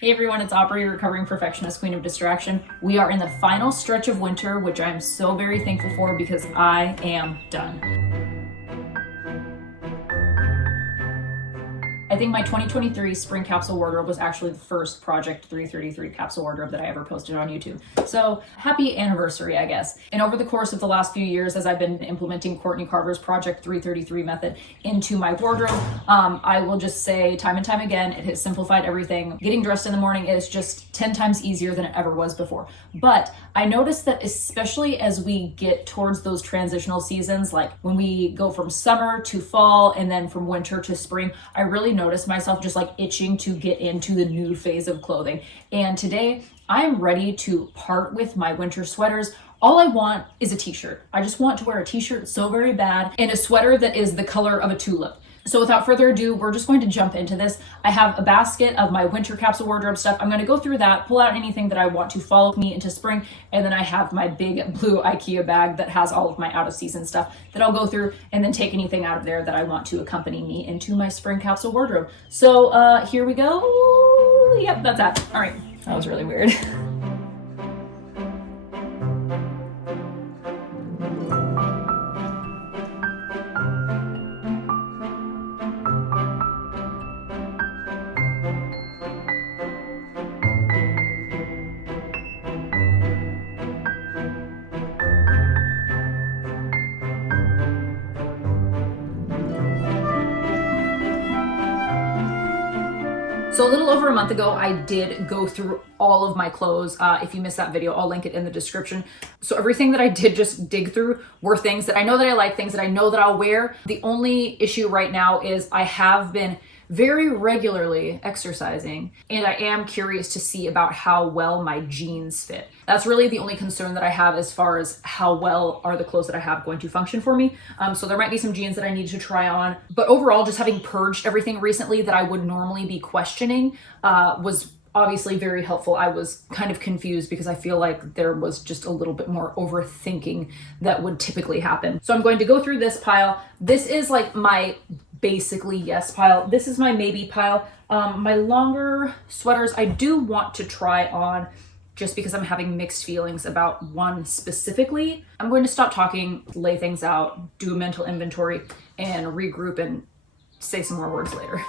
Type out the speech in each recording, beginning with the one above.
Hey everyone, it's Aubrey, recovering perfectionist, queen of distraction. We are in the final stretch of winter, which I am so very thankful for because I am done. I think my 2023 spring capsule wardrobe was actually the first Project 333 capsule wardrobe that I ever posted on YouTube. So happy anniversary, I guess. And over the course of the last few years, as I've been implementing Courtney Carver's Project 333 method into my wardrobe, I will just say time and time again, it has simplified everything. Getting dressed in the morning is just 10 times easier than it ever was before. But I noticed that especially as we get towards those transitional seasons, like when we go from summer to fall and then from winter to spring, I really notice myself just like itching to get into the new phase of clothing. And today I am ready to part with my winter sweaters. All I want is a t-shirt. I just want to wear a t-shirt so very bad and a sweater that is the color of a tulip. So without further ado, we're just going to jump into this. I have a basket of my winter capsule wardrobe stuff. I'm going to go through that, pull out anything that I want to follow me into spring, and then I have my big blue IKEA bag that has all of my out of season stuff that I'll go through and then take anything out of there that I want to accompany me into my spring capsule wardrobe. So here we go. Yep, that's that. All right, that was really weird. So a little over a month ago, I did go through all of my clothes. If you missed that video, I'll link it in the description. So everything that I did just dig through were things that I know that I like, things that I know that I'll wear. The only issue right now is I have been very regularly exercising, and I am curious to see about how well my jeans fit. That's really the only concern that I have as far as how well are the clothes that I have going to function for me. So there might be some jeans that I need to try on, but overall, just having purged everything recently that I would normally be questioning was obviously very helpful. I was kind of confused because I feel like there was just a little bit more overthinking that would typically happen. So I'm going to go through this pile. This is like my basically yes pile. This is my maybe pile. My longer sweaters I do want to try on just because I'm having mixed feelings about one specifically. I'm going to stop talking, lay things out, do a mental inventory, and regroup and say some more words later.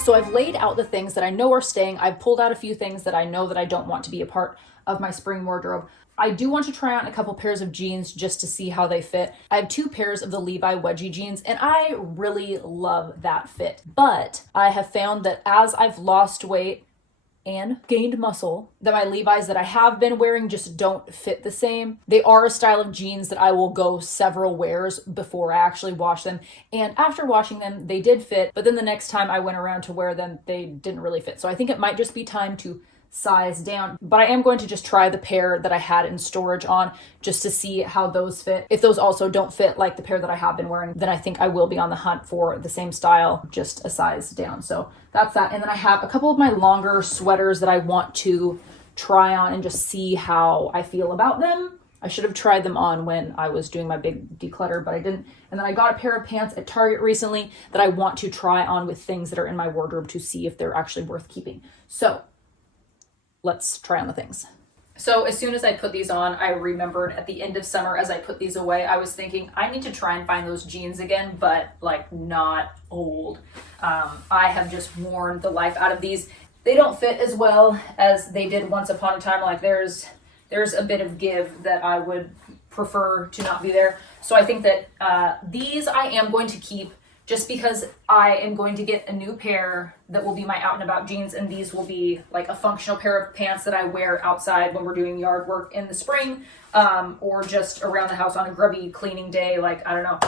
So I've laid out the things that I know are staying. I've pulled out a few things that I know that I don't want to be a part of my spring wardrobe. I do want to try on a couple pairs of jeans just to see how they fit. I have 2 pairs of the Levi wedgie jeans and I really love that fit. But I have found that as I've lost weight and gained muscle, that my Levi's that I have been wearing just don't fit the same. They are a style of jeans that I will go several wears before I actually wash them. And after washing them, they did fit, but then the next time I went around to wear them, they didn't really fit. So I think it might just be time to size down, but I am going to just try the pair that I had in storage on just to see how those fit. If those also don't fit like the pair that I have been wearing, then I think I will be on the hunt for the same style, just a size down. So that's that. And then I have a couple of my longer sweaters that I want to try on and just see how I feel about them. I should have tried them on when I was doing my big declutter, but I didn't. And then I got a pair of pants at Target recently that I want to try on with things that are in my wardrobe to see if they're actually worth keeping. So let's try on the things. So as soon as I put these on, I remembered at the end of summer as I put these away, I was thinking I need to try and find those jeans again, but like not old. I have just worn the life out of these. They don't fit as well as they did once upon a time. Like there's a bit of give that I would prefer to not be there. So I think that these I am going to keep just because I am going to get a new pair that will be my out and about jeans, and these will be like a functional pair of pants that I wear outside when we're doing yard work in the spring, or just around the house on a grubby cleaning day. Like, I don't know,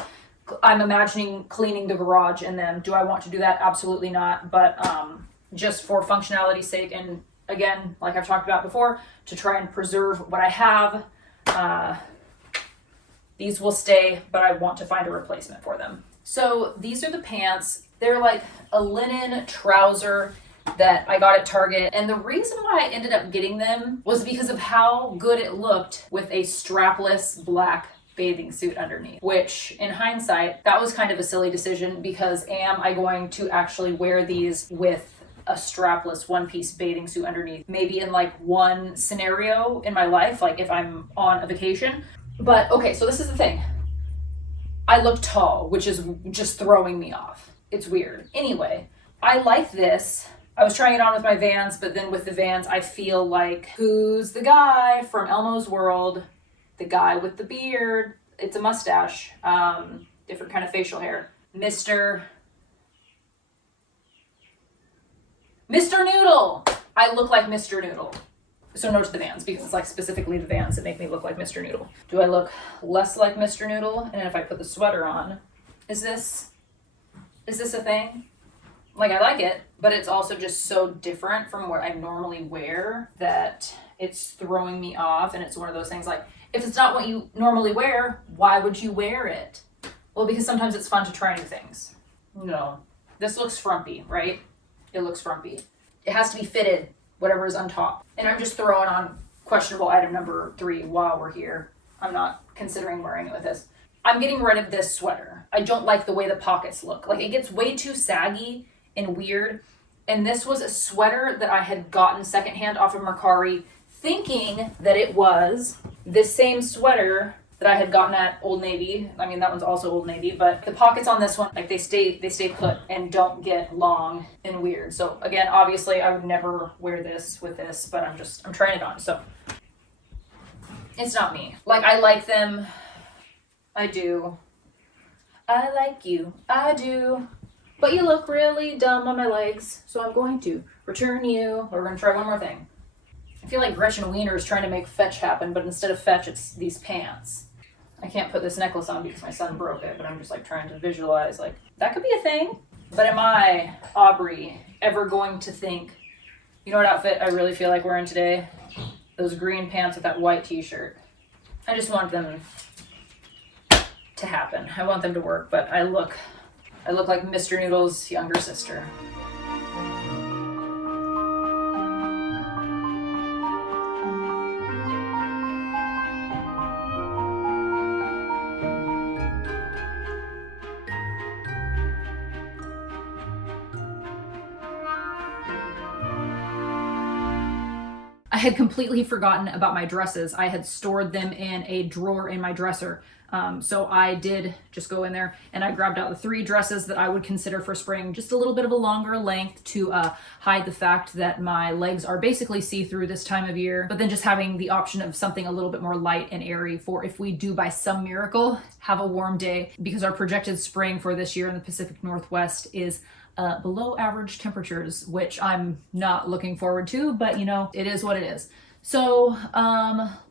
I'm imagining cleaning the garage in them. Do I want to do that? Absolutely not. But just for functionality's sake, and again, like I've talked about before, to try and preserve what I have, These will stay, but I want to find a replacement for them. So these are the pants. They're like a linen trouser that I got at Target. And the reason why I ended up getting them was because of how good it looked with a strapless black bathing suit underneath, which in hindsight, that was kind of a silly decision because am I going to actually wear these with a strapless one-piece bathing suit underneath? Maybe in like one scenario in my life, like if I'm on a vacation. But okay, so this is the thing. I look tall, which is just throwing me off. It's weird. Anyway, I like this. I was trying it on with my Vans, but then with the Vans, I feel like, who's the guy from Elmo's World? The guy with the beard. It's a mustache. Different kind of facial hair. Mr. Noodle. I look like Mr. Noodle. So no to the Vans, because it's like specifically the Vans that make me look like Mr. Noodle. Do I look less like Mr. Noodle? And if I put the sweater on, is this a thing? Like, I like it, but it's also just so different from what I normally wear that it's throwing me off. And it's one of those things like, if it's not what you normally wear, why would you wear it? Well, because sometimes it's fun to try new things. No, this looks frumpy, right? It looks frumpy. It has to be fitted, whatever is on top. And I'm just throwing on questionable item number 3 while we're here. I'm not considering wearing it with this. I'm getting rid of this sweater. I don't like the way the pockets look. Like, it gets way too saggy and weird. And this was a sweater that I had gotten secondhand off of Mercari, thinking that it was this same sweater that I had gotten at Old Navy. I mean, that one's also Old Navy, but the pockets on this one, like they stay put and don't get long and weird. So again, obviously I would never wear this with this, but I'm trying it on. So it's not me. Like, I like them. I do. I like you. I do. But you look really dumb on my legs, so I'm going to return you. We're going to try one more thing. I feel like Gretchen Wiener is trying to make fetch happen, but instead of fetch, it's these pants. I can't put this necklace on because my son broke it, but I'm just like trying to visualize, like, that could be a thing. But am I, Aubrey, ever going to think, you know what outfit I really feel like wearing today? Those green pants with that white t-shirt. I just want them to happen. I want them to work, but I look like Mr. Noodle's younger sister. I had completely forgotten about my dresses. I had stored them in a drawer in my dresser. So I did just go in there and I grabbed out the 3 dresses that I would consider for spring, just a little bit of a longer length to hide the fact that my legs are basically see-through this time of year, but then just having the option of something a little bit more light and airy for if we do by some miracle have a warm day, because our projected spring for this year in the Pacific Northwest is below average temperatures, which I'm not looking forward to, but you know, it is what it is. So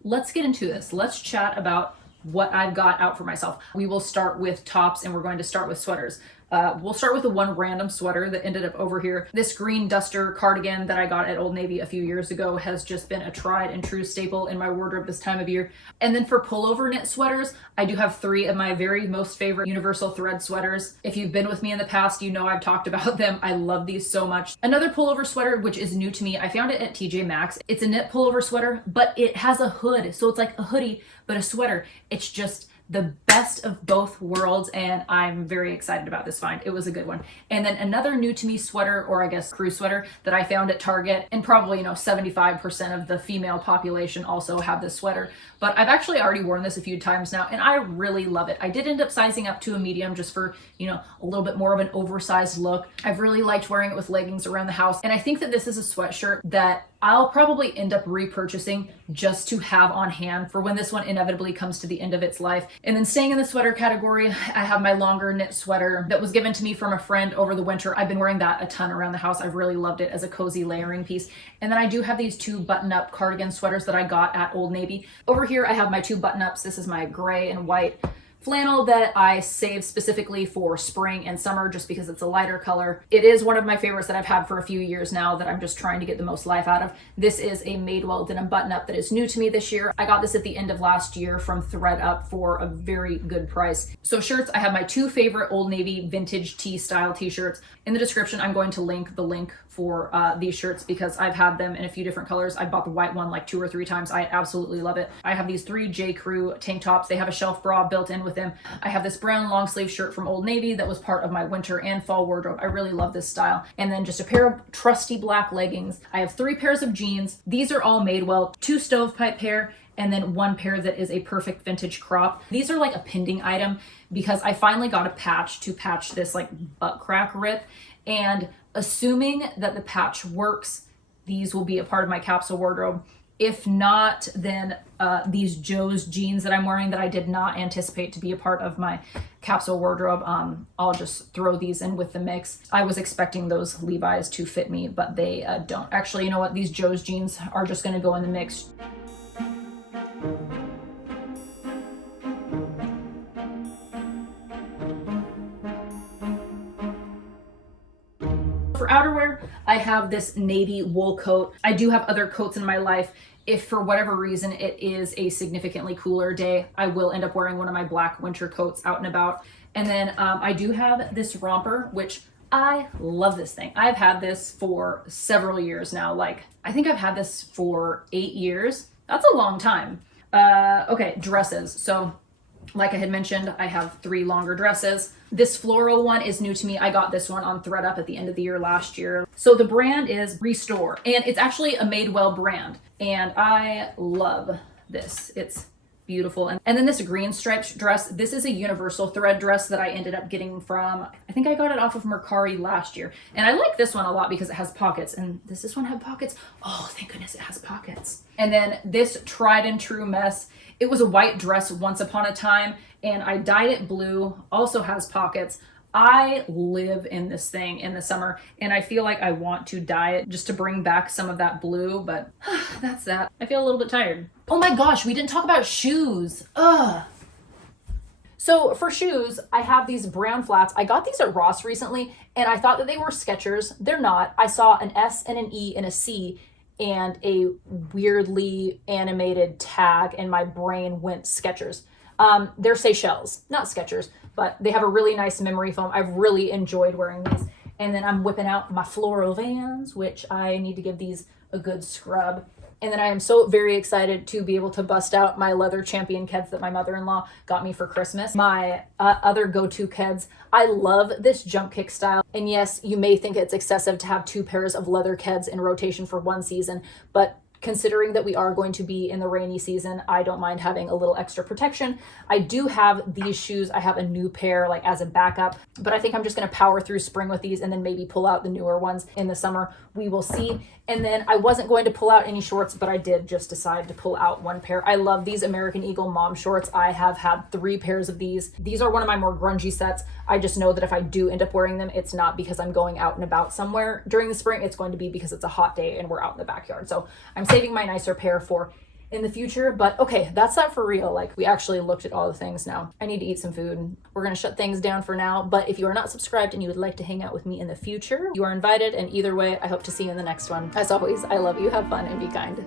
let's get into this. Let's chat about what I've got out for myself. We will start with tops and we're going to start with sweaters. We'll start with the one random sweater that ended up over here. This green duster cardigan that I got at Old Navy a few years ago has just been a tried and true staple in my wardrobe this time of year. And then for pullover knit sweaters, I do have 3 of my very most favorite universal thread sweaters. If you've been with me in the past, you know I've talked about them. I love these so much. Another pullover sweater, which is new to me, I found it at TJ Maxx. It's a knit pullover sweater, but it has a hood. So it's like a hoodie, but a sweater. It's just the best of both worlds, and I'm very excited about this find. It was a good one. And then another new to me sweater, or I guess crew sweater, that I found at Target, and probably 75% of the female population also have this sweater, but I've actually already worn this a few times now and I really love it. I did end up sizing up to a medium just for a little bit more of an oversized look. I've really liked wearing it with leggings around the house, and I think that this is a sweatshirt that I'll probably end up repurchasing just to have on hand for when this one inevitably comes to the end of its life. And then staying in the sweater category, I have my longer knit sweater that was given to me from a friend over the winter. I've been wearing that a ton around the house. I've really loved it as a cozy layering piece. And then I do have these 2 button-up cardigan sweaters that I got at Old Navy. Over here, I have my 2 button-ups. This is my gray and white flannel that I saved specifically for spring and summer just because it's a lighter color. It is one of my favorites that I've had for a few years now that I'm just trying to get the most life out of. This is a Madewell denim button-up that is new to me this year. I got this at the end of last year from thredUP for a very good price. So shirts, I have my 2 favorite Old Navy vintage tee style t-shirts. In the description, I'm going to link the link for these shirts because I've had them in a few different colors. I bought the white one like 2 or 3 times. I absolutely love it. I have these 3 J. Crew tank tops. They have a shelf bra built in with them. I have this brown long sleeve shirt from Old Navy that was part of my winter and fall wardrobe. I really love this style. And then just a pair of trusty black leggings. I have 3 pairs of jeans. These are all Madewell, 2 stovepipe pair, and then 1 pair that is a perfect vintage crop. These are like a pending item because I finally got a patch to patch this like butt crack rip, and assuming that the patch works, these will be a part of my capsule wardrobe. If not, then these Joe's jeans that I'm wearing that I did not anticipate to be a part of my capsule wardrobe, I'll just throw these in with the mix. I was expecting those Levi's to fit me, but they don't. Actually, you know what? These Joe's jeans are just gonna go in the mix. For outerwear, I have this navy wool coat. I do have other coats in my life. If for whatever reason it is a significantly cooler day, I will end up wearing one of my black winter coats out and about. And then I do have this romper, which I love this thing. I've had this for several years now. Like, I think I've had this for 8 years. That's a long time. Okay, dresses. So like I had mentioned, I have 3 longer dresses. This floral one is new to me. I got this one on thredUP at the end of the year last year. So the brand is Restore, and it's actually a Madewell brand, and I love this. It's beautiful. And then this green striped dress, this is a universal thread dress that I ended up getting from, I think I got it off of Mercari last year. And I like this one a lot because it has pockets. And does this one have pockets? Oh, thank goodness it has pockets. And then this tried and true mess, it was a white dress once upon a time, and I dyed it blue, also has pockets. I live in this thing in the summer, and I feel like I want to dye it just to bring back some of that blue, but that's that. I feel a little bit tired. Oh my gosh, we didn't talk about shoes. Ugh. So for shoes, I have these brown flats. I got these at Ross recently, and I thought that they were Skechers. They're not. I saw an S and an E and a C and a weirdly animated tag, and my brain went Skechers. They're Seychelles, not Skechers, but they have a really nice memory foam. I've really enjoyed wearing these. And then I'm whipping out my floral Vans, which I need to give these a good scrub. And then I am so very excited to be able to bust out my leather Champion Keds that my mother-in-law got me for Christmas. My other go-to Keds. I love this jump kick style. And yes, you may think it's excessive to have 2 pairs of leather Keds in rotation for one season, but considering that we are going to be in the rainy season, I don't mind having a little extra protection. I do have these shoes. I have a new pair like as a backup, but I think I'm just going to power through spring with these and then maybe pull out the newer ones in the summer. We will see. And then I wasn't going to pull out any shorts, but I did just decide to pull out 1 pair. I love these American Eagle mom shorts. I have had 3 pairs of these. These are one of my more grungy sets. I just know that if I do end up wearing them, it's not because I'm going out and about somewhere during the spring. It's going to be because it's a hot day and we're out in the backyard. So I'm saving my nicer pair for in the future. But okay, that's that for real. Like, we actually looked at all the things now. I need to eat some food. We're going to shut things down for now. But if you are not subscribed and you would like to hang out with me in the future, you are invited. And either way, I hope to see you in the next one. As always, I love you. Have fun and be kind.